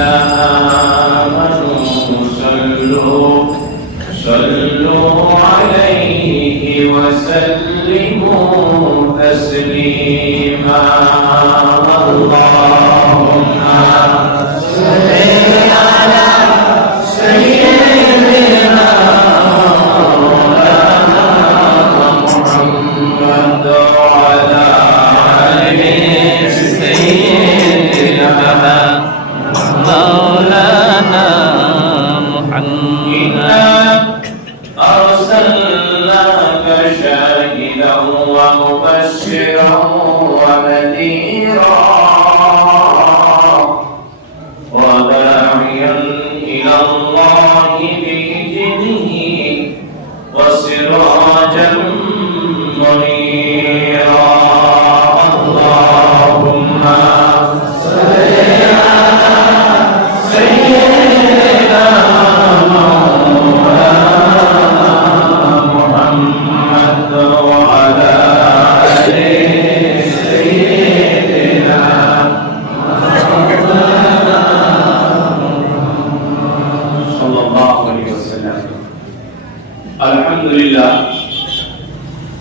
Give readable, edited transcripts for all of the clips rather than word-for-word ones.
آمنوا صلوا عليه وسلموا تسليما اللهم صل على سيدنا محمد وعلى آل سيدنا مولانا محمد أرسلناك شاهدا ومبشرا ونذيرا وداعيا إلى الله بإذنه وسراجا منيرا اللهم صل على سيدنا محمد وعلى آل سيدنا صلى الله عليه وسلم الحمد لله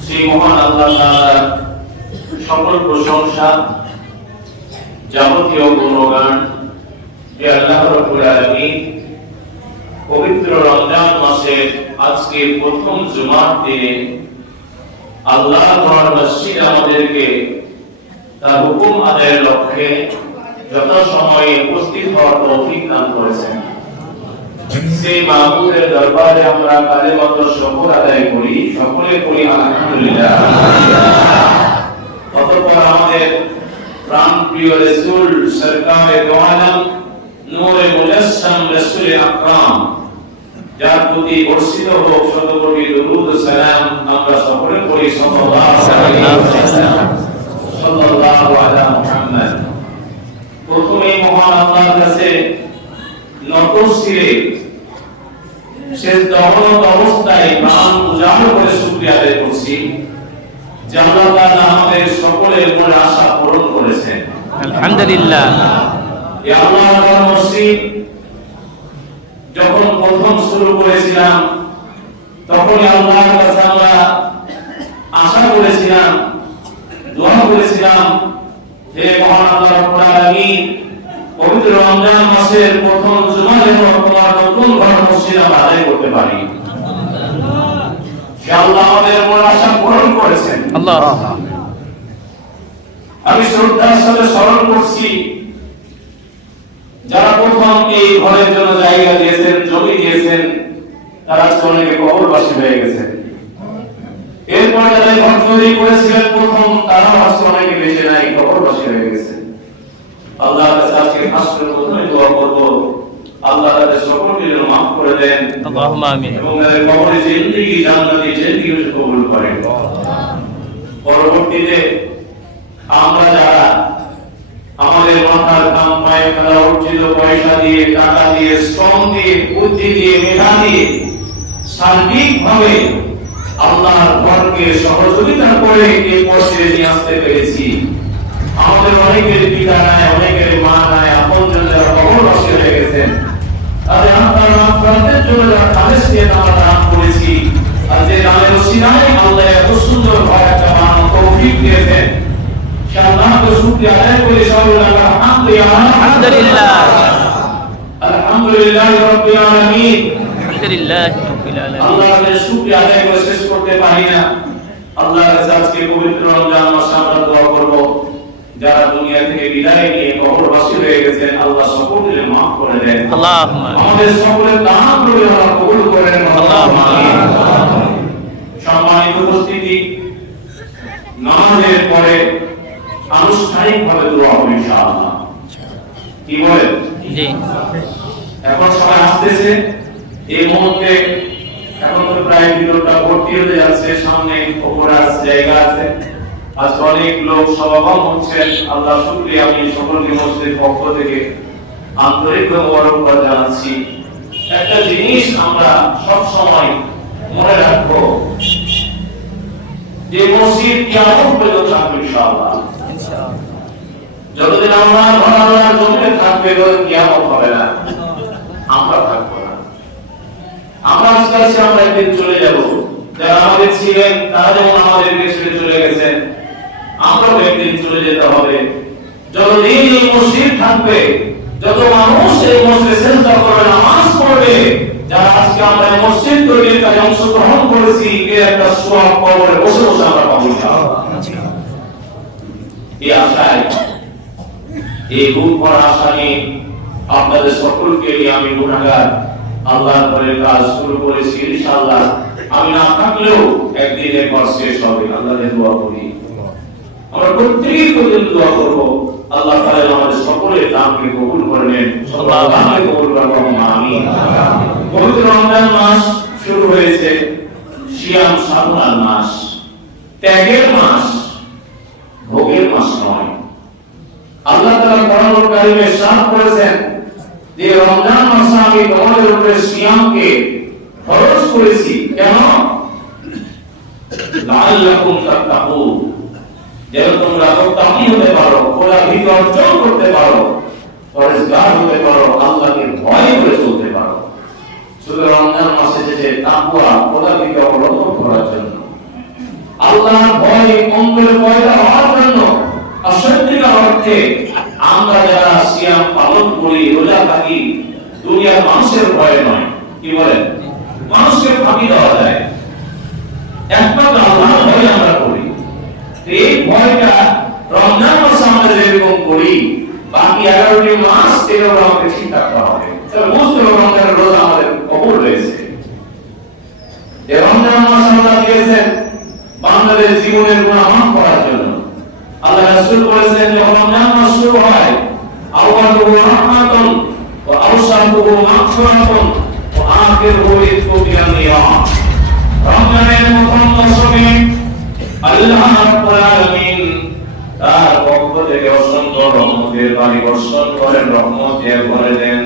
শ্রী মহান আল্লাহ তাআলার সকল প্রশংসা যাবতীয় গুণগান যে আল্লাহ রাব্বুল আলামিন পবিত্র রমজান মাসের আজকে প্রথম জুমার দিনে আল্লাহ তাআলার মসজিদে আমাদেরকে তার হুকুম আদায়ের লক্ষ্যে যথাসময়ে উপস্থিত হওয়ার তৌফিক দান করেছেন। সেই মাহবুবের দরবারে আমরা কালেমাত শুকর আদায় করি, সকলে করি আলহামদুলিল্লাহ। অতঃপর আমাদের প্রাণপ্রিয় রাসূল সরকারে দো আলম নূরে মুজাসসাম রাসূল আকরাম যার প্রতি বর্ষিত হোক শত কোটি দরুদ ও সালাম আমরা সকলে করি সাল্লাল্লাহু আলা মুহাম্মদ। প্রথমে মহান আল্লাহর কাছে নত শিরে শেষ দহনত অবস্থায় প্রাণ উজাড় করে শুকরিয়া আদায় করছি যে আল্লাহ তাআলা আমাদের সকলের মনের আশা পূরণ করেছেন আলহামদুলিল্লাহ। এই আল্লাহর মসজিদ যখন প্রথম শুরু করেছিলাম তখন আল্লাহর কাছে আমরা আশা করেছিলাম, দোয়া করেছিলাম, হে মহান আল্লাহ রাব্বুল আলামিন পবিত্র রমজান মাসের প্রথম জুমা যেন তোমার নতুন ঘর মসজিদ আমরা আদায় করতে পারি। সে আল্লাহ আমাদের মনের আশা পূরণ করেছেন। আল্লাহ আমি শ্রদ্ধার সাথে স্মরণ করছি যারা প্রথম এই ঘরের জন্য জায়গা দিয়েছেন, জমি দিয়েছেন, তারা অনেকে কবরবাসী হয়ে গেছেন। এরপর যারা ঘর তৈরি করেছিলেন প্রথম, তারা অনেকে বেঁচে নাই, কবরবাসী হয়ে গেছেন। আল্লাহর কাছে আজকে খাস করে প্রথমে দোয়া করব আল্লাহ তাদের সকলকে যেন মাফ করে দেন, আল্লাহুম্মা আমিন, এবং তাদের কবরে জিন্দেগি জান্নাতি জিন্দেগি কবুল করেন। পরবর্তীতে আমরা যারা আমাদের মাথার ঘাম পায়ে ফেলা অর্জিত পয়সা দিয়ে, টাকা দিয়ে, শ্রম দিয়ে, বুদ্ধি দিয়ে, মেধা দিয়ে সার্বিকভাবে আল্লাহর ঘরকে সহযোগিতা করে এই পর্যায়ে নিয়ে আসতে পেরেছি। আমাদের অনেকের পিতা নাই, অনেকের মা নাই, আপনজন যারা কবরবাসী হয়ে গেছেন, তাদের আত্মার মাগফিরাতের জন্য যারা খালেস দিয়ে আমরা দান করেছি, আর যে দানের ওসিলায় আল্লাহ এত সুন্দর ঘর একটা বানানোর তৌফিক দিয়েছেন, সে আল্লাহকে শুকরিয়া আদায় করি সকলে আলহামদুলিল্লাহ। আলহামদুলিল্লাহ রাব্বিল আলামিন। আলহামদুলিল্লাহ রাব্বিল আলামিন। আল্লাহর শুকরিয়া আদায় করে শেষ করতে পারি না। আল্লাহর কাছে আজকে পবিত্র রমজান মাসে আমরা দোয়া করব যারা দুনিয়া থেকে বিদায় নিয়ে কবরবাসী হয়ে গেছেন, আল্লাহ সকলকে মাফ করে দেন। আল্লাহুম্মা আমাদের সকলের দান করে আল্লাহ কবুল করেন। আল্লাহুম্মা আমিন। সম্মানিত উপস্থিতি, নামাজের পরে আনুষ্ঠানিকভাবে দোয়া হবে ইনশাআল্লাহ। কি বলেন? জি। এখন সবাই আসতেছে, এই মুহূর্তে এখন তো প্রায় ভিতরটা ভর্তি হতে যাচ্ছে, সামনে উপরে আছে জায়গা আছে। আজ অনেক লোক সমাগম হচ্ছেন, আল্লাহ শুকরিয়া। আমি সকলকে মসজিদের পক্ষ থেকে আন্তরিকভাবে মোবারকবাদ জানাচ্ছি। একটা জিনিস আমরা সব সময় মনে রাখবো যে মসজিদ কিয়ামত পর্যন্ত থাকবে ইনশাআল্লাহ। যতদিন আমরা আল্লাহর জমিনে থাকবে কিয়ামত হবে না, আমরা থাকবো না। আমরা আজকে আছি, আমরা একদিন চলে যাব। যারা আমাদের ছিলেন তারা যেমন আমাদেরকে ছেড়ে চলে গেছেন, আমরাও একদিন চলে যেতে হবে। যতদিন এই মসজিদ থাকবে, যত মানুষ এই মসজিদে সিজদা করবে, নামাজ পড়বে, যারা আজকে আমরা এই মসজিদ তৈরির কাজে অংশগ্রহণ করেছি, এর একটা সওয়াব কবরে বসে বসে আমরা পাবো ইনশাআল্লাহ। এই আশায়, এই বুক ভরা আশা নিয়ে আপনাদের সকলকে নিয়ে আমি গুনাহগার আল্লাহর ঘরের কাজ শুরু করেছি। ইনশাআল্লাহ আমি না থাকলেও একদিন এর পর শেষ হবে। আল্লাহকে দোয়া করি, আমরা প্রত্যেকদিন দোয়া করব আল্লাহ তাআলা আমাদের সকলের দানকে কবুল করে নেন। সকলের দানকে কবুল করুন, আমিন। পবিত্র রমজান মাস শুরু হয়েছে, সিয়াম সাধনার মাস, ত্যাগের মাস, ভোগের মাস নয়। আল্লাহ তাআলা কোরআনুল কারীমে ইরশাদ করেছেন যে রমজান মাসে আমি তোমাদের উপরে সিয়ামকে ফরজ করেছি। কেন? লাআল্লাকুম তাত্তাকুন, যেন তোমরা মুত্তাকি হতে পারো, খোদা ভীতি অর্জন করতে পারো, পরহেজগার হতে পারো, আল্লাহকে ভয় করে চলতে পারো। শুধু রমজান মাসে যে তাকওয়া, খোদা ভীতি অবলম্বন করার জন্য, আল্লাহর ভয় অন্তরে পয়দা হওয়ার জন্য, সত্যিকার অর্থে আমরা যারা সিয়াম পালন করি, রোজা থাকি, দুনিয়ার মানুষের ভয় নয়। কি বলেন? মানুষকে ফাঁকি দেওয়া যায়, একমাত্র আল্লাহর ভয় আমরা করি। এই ভয়টা রমজান মাসে আমরা যেরকম করি, বাকি 11টি মাস এগুলো আমাকে ঠিক রাখতে হবে। তাহলে বুঝতে হবে রমজানের রোজা আমাদের কবুল হয়েছে। এই রমজান মাস আল্লাহ দিয়েছেন বান্দাদের জীবনের গুনাহ মাফ করার জন্য। আল্লাহ রাসূল বলেছেন যে রমজান মাস শুরু হয়, আউয়ালুহু রাহমাতুন ওয়া আওসাতুহু মাগফিরাতুন ওয়া আখিরুহু ইতকুবিয়ান নিয়াম। রমজানের প্রথম দশমে আল্লাহ রাব্বুল আলামিন তার পক্ষ থেকে অসংখ্য রহমতের বাণী বর্ষণ করেন, রহমতের ভরে দেন।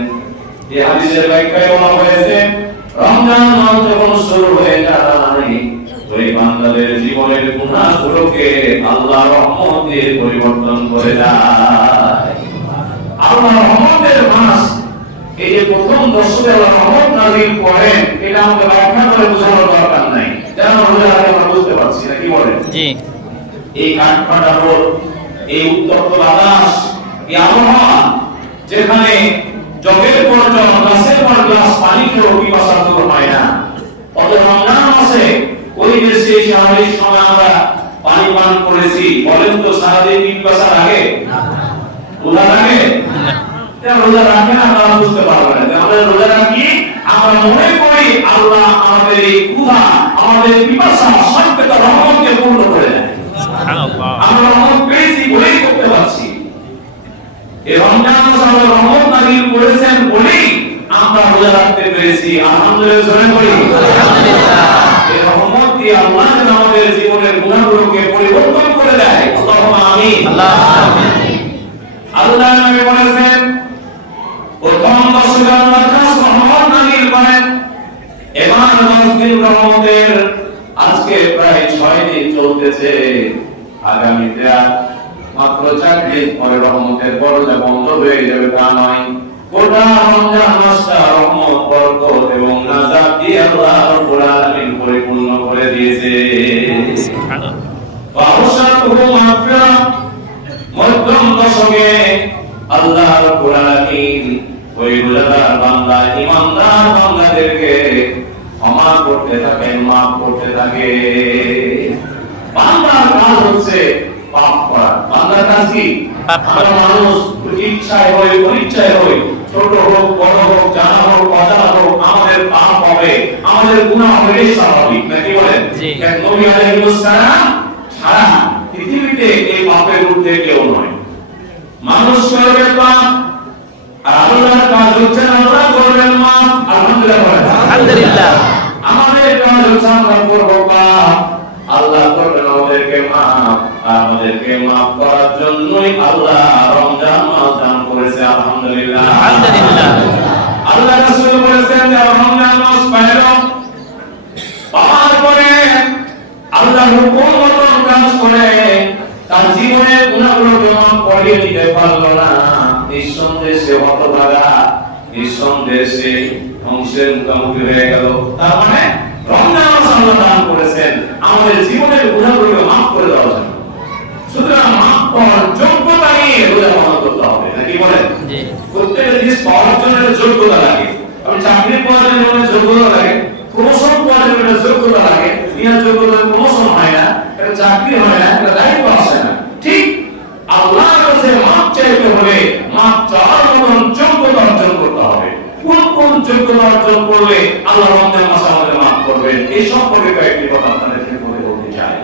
এই হাদিসের ব্যাখ্যায় বলা হয়েছে রমজান মাস যখন শুরু হয়ে যায়, ওই বান্দাদের জীবনের গুনাহগুলোকে আল্লাহ রহমত দিয়ে পরিবর্তন করে দেয়। আল্লাহ রহমতের মাস, এই যে প্রথম দশমে আল্লাহ রহমত নাযিল করেন, এটা আমাদের ব্যাখ্যা করে বোঝানোর দরকার নাই, যেন আমরা বুঝতে পারছি না। কি বলেন? জি। এই কাঠফাটা রোদ, এই উত্তপ্ত বাতাস, এই আবহাওয়া, যেখানে জগের পর জগ, গ্লাসের পর গ্লাস পানি খেয়েও পিপাসা দূর হয় না, অত রমজান মাসে ওই দেশে স্বাভাবিক সময় আমরা পানি পান করেছি, বলেন তো সারাদিন পিপাসা লাগে? রোজা লাগে? রোজা রাখে না, আমরা বুঝতে পারবো না। আমরা রোজা রাখি, আমরা মনে করি আল্লাহ আমাদের এই ক্ষুধা, আমাদের পিপাসা সবটা রহমতকে পূর্ণ করে দেয়। আমরা রহমত পেয়েছি বলেই করতে পারছি। এই রমজান মাসে আল্লাহ রহমত নাযিল করেছেন বলেই আমরা রোজা রাখতে পেরেছি। আলহামদুলিল্লাহ, জোরে বলি আলহামদুলিল্লাহ। এই রহমত দিয়ে আল্লাহ আমাদের জীবনের গুনাহগুলোকে পরিবর্তন করে দেয়। আল্লাহুম্মা আমিন। আল্লাহুম্মা আমিন। আল্লাহ নবী বলেছেন প্রথম দশমে আল্লাহ খাস রহমত নাযিল করেন। এবার 10 দিন রহমতের, আজকে প্রায় 6 দিন চলতেছে, আগামীতে মাত্র 4 দিন পরে রহমতের দরজা বন্ধ হয়ে যাবে তা নয়। গোটা রমজান মাসটা রহমত, বরকত এবং নাজাত দিয়ে আল্লাহ রাব্বুল আলামিন পরিপূর্ণ করে দিয়েছে। সুবহানাল্লাহ। ওয়াসাতুহু মাগফিরাত, মধ্যম দশকে আল্লাহ রাব্বুল আলামিন ওই রোজাদার বান্দা, ঈমানদার বান্দাদেরকে ক্ষমা করতে থাকেন, মাফ করতে থাকে। বান্দার কাজ হচ্ছে পাপ করা। বান্দার কাজ কি? আমরা মানুষ ইচ্ছায় হই, অনিচ্ছায় হই, ছোট হোক, বড় হোক, জানা হোক, অজানা হোক, আমাদের পাপ হবে, আমাদের গুনাহ হবে, এই স্বাভাবিক। নাকি বলেন? নবী আলাইহিস সালাম ছাড়া পৃথিবীতে এই পাপের ঊর্ধ্বে কেউ নয়। মানুষ করবে পাপ, আর আল্লাহর কাজ হচ্ছে আল্লাহ করবেন মাফ। আলহামদুলিল্লাহ, আলহামদুলিল্লাহ। আমাদের কাজ হচ্ছে আমরা করব পাপ, আল্লাহ করবেন আমাদেরকে মাফ। আমাদেরকে মাফ করার জন্যই আল্লাহ রমজান মাস দান করেছে। আলহামদুলিল্লাহ, আলহামদুলিল্লাহ। আল্লাহ রাসূল বলেছেন যে রমজান মাস পাওয়ার পরে আল্লাহর হুকুম মতো কাজ করে তার জীবনের গুণাগুলোকে মাফ করিয়ে দিতে পারলো না, নিঃসন্দেহে সে হতভাগা, নিঃসন্দেহে সে ধ্বংসের মুখোমুখি হয়ে গেল। তার মানে রমজান মাস আল্লাহ দান করেছেন আমাদের জীবনের গুণাগুলোকে মাফ করে দেওয়ার জন্য। সুতরাং মাফ করার যোগ্যতা নিয়ে রোজা পালন করতে হবে, নাকি বলেন? প্রত্যেকটা জিনিস পাওয়ার জন্য একটা যোগ্যতা লাগে। আমি চাকরি পাওয়ার জন্য যোগ্যতা লাগে, প্রমোশন পাওয়ার জন্য যোগ্যতা লাগে। বিনা যোগ্যতায় প্রমোশন হয় না, একটা চাকরি হয় না, একটা দায়িত্ব আসে না। ঠিক আল্লাহর কাছে মাপ চাইতে হলে মাপ চাওয়ার মতন যোগ্যতা অর্জন করতে হবে। কোন কোন যোগ্যতা অর্জন করলে আল্লাহ রমজান মাসে আমাদের মাফ করবেন, এই সম্পর্কে কয়েকটি কথা আপনাদেরকে বলতে চাই।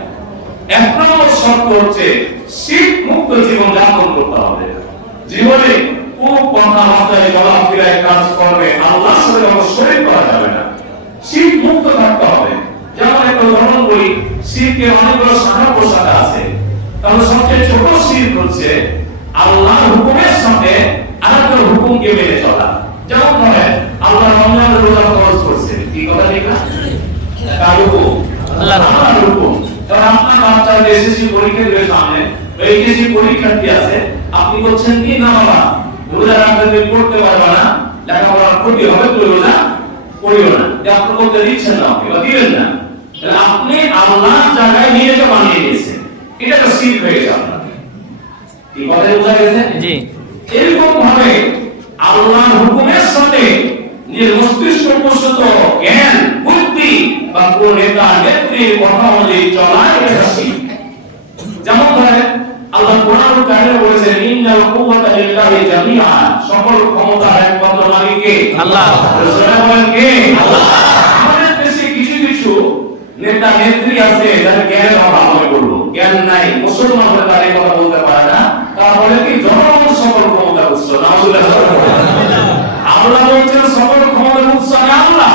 এক নম্বর শর্ত হচ্ছে শিরক মুক্ত জীবন যাপন করতে হবে। জীবনে কোন কথাবার্তায় চলাফেরায় কাজ করবে আল্লাহর সাথে শরীক করা যাবে না, শিরক মুক্ত থাকতে হবে। যেমন একটা উদাহরণ বলি, শিরকের অনেকগুলো শাখা প্রশাখা আছে। তাহলে সবচেয়ে ছোট শিরক হচ্ছে আল্লাহর হুকুমের সাথে আরেকটা হুকুমকে মেনে চলা। যেমন ধরেন আল্লাহ রমজানের রোজা ফরজ করছে, কি কথা ঠিক না? কার হুকুম? আল্লাহর হুকুম। কারণ আপনার বাচ্চাদের এসএসসি পরীক্ষা দেবে সামনে, এইচএসসি পরীক্ষার্থী আছে, আপনি বলছেন কি না বাবা রোজা রাখতে পড়তে পারবা না, লেখাপড়ার ক্ষতি হবে, তুই রোজা করিও না, যে আপনি করতে দিচ্ছেন না, আপনি দিবেন না। তাহলে আপনি আল্লাহর জায়গায় নিজেকে বানিয়ে দিয়েছেন, এটা একটা শিরক হয়ে গেছে আপনার। কি কথা বোঝা গেছে? জি। এরকম ভাবে আল্লাহর হুকুমের সাথে নিজের মস্তিষ্ক প্রসূত জ্ঞান বুদ্ধি বা কোন নেতা নেত্রীর কথা অনুযায়ী চলা, এটা শিরক। যেমন ধরেন আল্লাহ কোরআনুল কারীমে বলেছেন ইন্নাল কুওয়াতা লিল্লাহি জামিআ, সকল ক্ষমতার একমাত্র মালিক কে? আল্লাহ। রাসূলুল্লাহ বলেন কে? আল্লাহ। আমাদের দেশে কিছু কিছু নেতা নেত্রী আছে যারা জ্ঞানের অভাব হয়ে পড়লো, জ্ঞান নাই, মুসলমান হয়ে তারা কথা বলতে পারে না, তারা বলে কি জনগণ সকল ক্ষমতার উৎস। আল্লাহ বলছেন সকল ক্ষমতার উৎস আল্লাহ।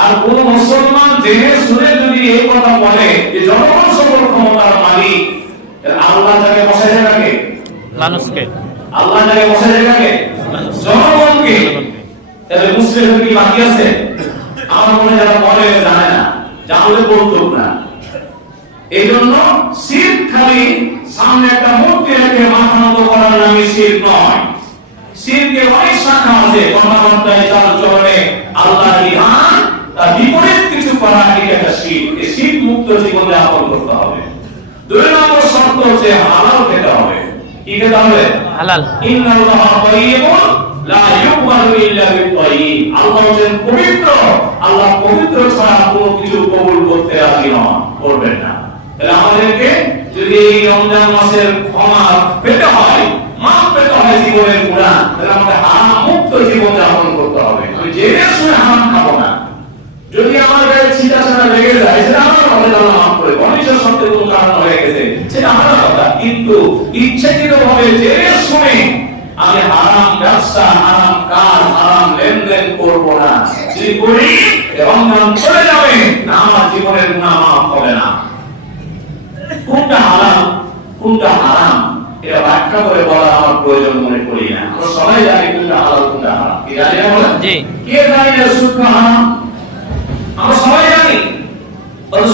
আর কোন মুসলমান জেনে শুনে যদি এই কথা বলে যে জনগণ সকল ক্ষমতার মালিক, আল্লাহ যাকে বসায় কাকে? মানুষকে। আল্লাহ যাকে বসায় কাকে? জনগণকে। তাহলে মুসলিম কি বাকি আছে? আমার মনে যারা বলে জানে না, জানলে বলতো না। এই জন্য শিরক খালি সামনে একটা মূর্তি রেখে মাথা নত করার নামে শিরক নয়। শিরকের অনেক শাখা আছে, কথাবার্তায় চালচলনে আল্লাহর বিধান তার বিপরীত কিছু করা, এটা একটা শিরক। এই শিরক মুক্ত জীবন যাপন করতে হবে। দুই নম্বর শর্ত হচ্ছে হালাল খেতে হবে। কি খেতে হবে? হালাল। ইন্নাল্লাহা তাইয়্যিবুন লা ইউকবালু ইল্লা বিত-তাইয়্যিব। আল্লাহ হচ্ছেন পবিত্র, আল্লাহ পবিত্র ছাড়া কোনো কিছু কবুল করতে রাজি নন, করবেন না। তাহলে আমাদেরকে যদি এই রমজান মাসের ক্ষমা পেতে হয়, মাফ পেতে হয় জীবনের গুনাহ, তাহলে আমাদের হারাম মুক্ত জীবন যাপন করতে হবে। আমি জেনে শুনে হারাম খাবো না। যদি আমার গায়ে ছিটা ছাড়া লেগে যায় সেটা আমার কথা, আল্লাহ মাফ করে, অনিচ্ছা সত্ত্বেও কোনো কারণ হয়ে গেছে সেটা আমার কথা, কিন্তু ইচ্ছাকৃতভাবে জেনে শুনে আমি হারাম ব্যবসা, হারাম কাজ, হারাম লেনদেন করব না। যদি করি রমজান চলে যাবে না, আমার জীবনের গুনাহ মাফ হবে না। কোনটা হারাম কোনটা হারাম এটা ব্যাখ্যা করে বলা আমার প্রয়োজন মনে করি না। আমরা সবাই জানি কোনটা হালাল কোনটা হারাম, কি জানি না? বলেন জি। কে জানি না সুদ হারাম? আমরা সবাই জানি।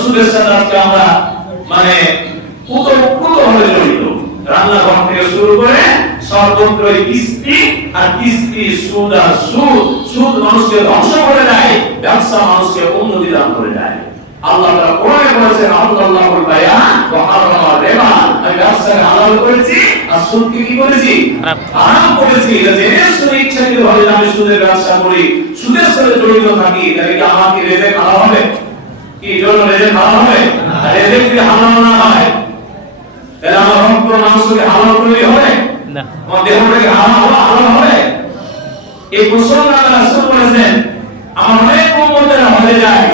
সুদের সাথে আজকে আমরা মানে পুরোপুরি জড়িত, রান্নাঘর থেকে শুরু করে সর্বত্রই কিস্তি আর কিস্তি, সুদ আর সুদ। সুদ মানুষকে ধ্বংস করে দেয়, ব্যবসা মানুষকে উন্নতি দান করে দেয়। আল্লাহ তাআলা কোরআনে বলেছেন আল্লাহুল বায়ান ওয়া হারামা রিবা, আমি ব্যবসাকে হালাল করেছি আর সুদকে কি করেছি? হারাম করেছি। জেনে শুনে ইচ্ছাকৃতভাবে আমি সুদের ব্যবসা করি, সুদের সাথে জড়িত থাকি, তাহলে কি আমার কি রিজিক হারাম হবে? কি জন্য রিজিক হারাম হবে? আর রিজিক যদি হারাম না হয় তাহলে আমার রক্ত মাংসকে হালাল করলে হবে না? আমার দেহটাকে হারাম হবে? এই প্রশ্ন রাসূল বলেছেন আমার অনেক উম্মতেরা হয়ে যায়,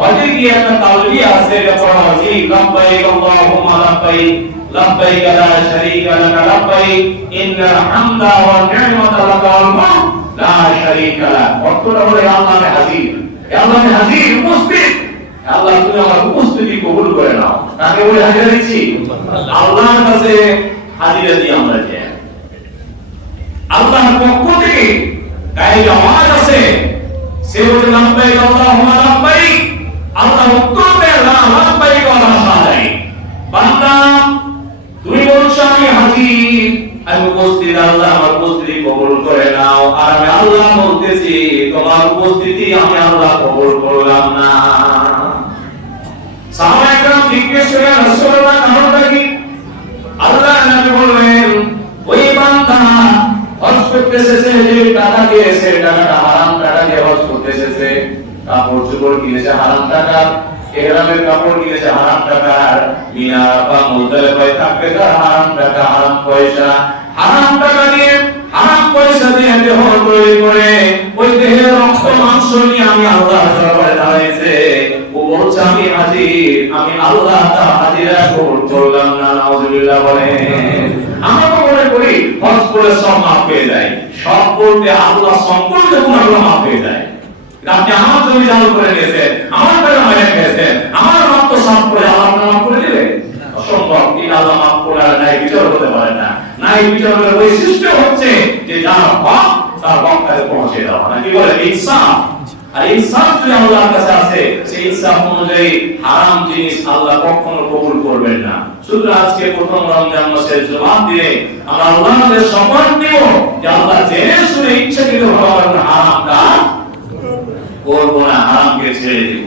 হজে গিয়ে একটা তালবিয়া আছে, এটা পড়া হয় লাব্বাইক আল্লাহুম্মা লাব্বাইক লাব্বাইক লা শারীকা লাক লাব্বাইক ইন্নাল হামদা ওয়ান নি'মাতা লাক ওয়াল মুলক লা শারীকা লাক। অর্থটা হলো আল্লাহর হাজির, আল্লাহর হাজির উপস্থিত। আল্লাহ তুমি আমার উপস্থিতি কবুল করে নাও। কাকে বলে হাজিরা দিচ্ছি? আল্লাহর কাছে হাজিরা দিয়ে আমরা যাই। আল্লাহর পক্ষ থেকে গায়ে আওয়াজ আছে, সে বলে লাব্বাইক আল্লাহুম্মা লাব্বাইক, আল্লাহ উত্তর দেয় লা লাব্বাইক ওয়া লা শারীকা। বান্দা আমি আল্লাহ বলতেছি তোমার উপস্থিতি আমি আল্লাহ কবুল করলাম না। সাহাবায়ে কেরাম জিজ্ঞেস করলেন রাসূলুল্লাহ কারণটা কি? আল্লাহ নবী বললেন ওই বান্দা হজ করতে এসেছে, যে টাকা দিয়েছে টাকাটা হারাম টাকা দিয়ে হজ করতে এসেছে, কাপড় চোপড় কিনেছে হারাম টাকার, ইহরামের কাপড় কিনেছে হারাম টাকার, মিনা বা মুজদালিফায় থাকবে তার হারাম টাকা হারাম পয়সা, হারাম টাকা দিয়ে হারাম পয়সা দিয়ে দেহ তৈরি করে ওই দেহের রক্ত মাংস নিয়ে আমি আল্লাহর দরবারে দাঁড়াইছে, ও বলছে আমি হাজির, আমি আল্লাহ তার হাজিরা কবুল করলাম না। নাউজুবিল্লাহ বলেন। আমরা তো মনে করি হজ করে সব মাফ হয়ে যায়, সব বলতে আল্লাহ সম্পূর্ণ গুনাহগুলো মাফ হয়ে যায়। আপনি আমার জমি চালু করে নিয়েছেন, আমার টাকা মেরে খেয়েছেন, আমার রক্ত সাফ করে আল্লাহ মাফ করে দিবে? অসম্ভব। এই আল্লাহ মাফ করে আর নাই বিচার হতে পারে না। নাই বিচারের বৈশিষ্ট্য হচ্ছে যে যার হক তার হক তাকে পৌঁছে দেওয়া, নাকি বলে ইনসাফ। আর ইনসাফ যদি আল্লাহর কাছে আছে, সেই ইনসাফ অনুযায়ী হারাম জিনিস আল্লাহ কখনো কবুল করবেন না। শুধু আজকে প্রথম রমজান মাসের জবাব দিয়ে আমরা আল্লাহকে শপথ নিব যে আল্লাহ জেনে শুনে ইচ্ছাকৃতভাবে হারাম কাজ করব না, হারামকে ছেড়ে দিব।